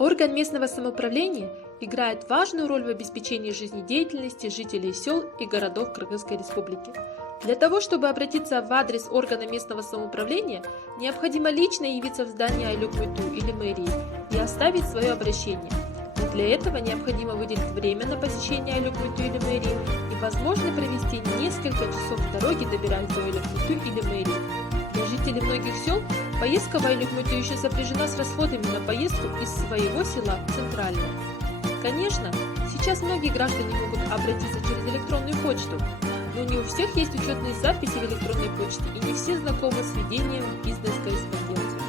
Орган местного самоуправления играет важную роль в обеспечении жизнедеятельности жителей сел и городов Кыргызской Республики. Для того, чтобы обратиться в адрес органа местного самоуправления, необходимо лично явиться в здание Айлюк-Мыту или мэрии и оставить свое обращение. Но для этого необходимо выделить время на посещение Айлюк-Мыту или мэрии и возможно провести несколько часов дороги, добираясь до Айлюк-Мыту или мэрии. Для жителей многих сел поездка в Айлюк-Мыту еще сопряжена с расходами на поездку из своего села в центральное. Конечно, сейчас многие граждане могут обратиться через электронную почту, но не у всех есть учетные записи в электронной почте и не все знакомы с ведением бизнес-корреспонденции.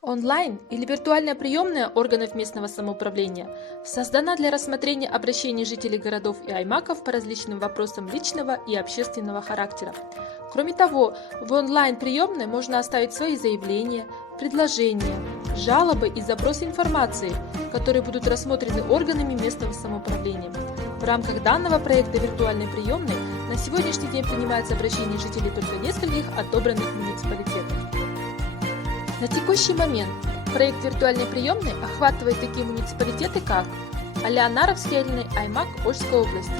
Онлайн или виртуальная приемная органов местного самоуправления создана для рассмотрения обращений жителей городов и аймаков по различным вопросам личного и общественного характера. Кроме того, в онлайн-приемной можно оставить свои заявления, предложения, жалобы и запросы информации, которые будут рассмотрены органами местного самоуправления. В рамках данного проекта виртуальной приемной на сегодняшний день принимается обращение жителей только нескольких отобранных муниципалитетов. На текущий момент проект виртуальной приемной охватывает такие муниципалитеты, как Алианаровский айылный аймак Ошской области,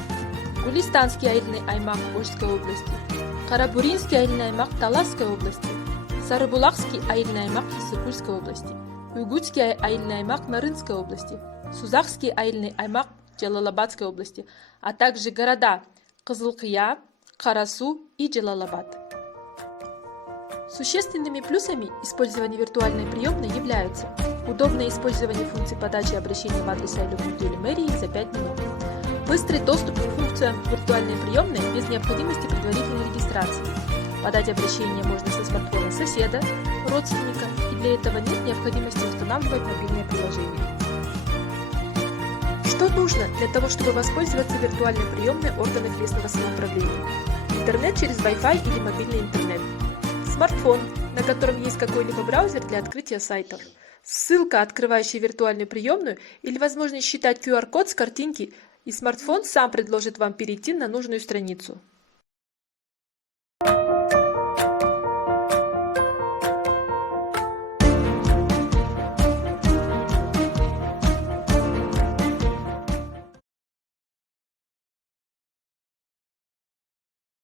Гулистанский айылный аймак Ошской области, Карабуринский айылный аймак Таласской области, Сарыбулакский айылный аймак Исыкульской области, Уйгутский айылный аймак Нарынской области, Сузакский айылный аймак Джалалабадской области, а также города Кызылкыя, Карасу и Джалалабад. Существенными плюсами использования виртуальной приемной являются удобное использование функций подачи обращений в адрес Айлюк-Мыту или мэрии за 5 минут, быстрый доступ к функциям виртуальной приемной без необходимости предварительной регистрации. Подать обращение можно со смартфона соседа, родственника, и для этого нет необходимости устанавливать мобильное приложение. Что нужно для того, чтобы воспользоваться виртуальной приемной органов местного самоуправления? Интернет через Wi-Fi или мобильный интернет. Смартфон, на котором есть какой-либо браузер для открытия сайтов. Ссылка, открывающая виртуальную приемную, или возможность считать QR-код с картинки, и смартфон сам предложит вам перейти на нужную страницу.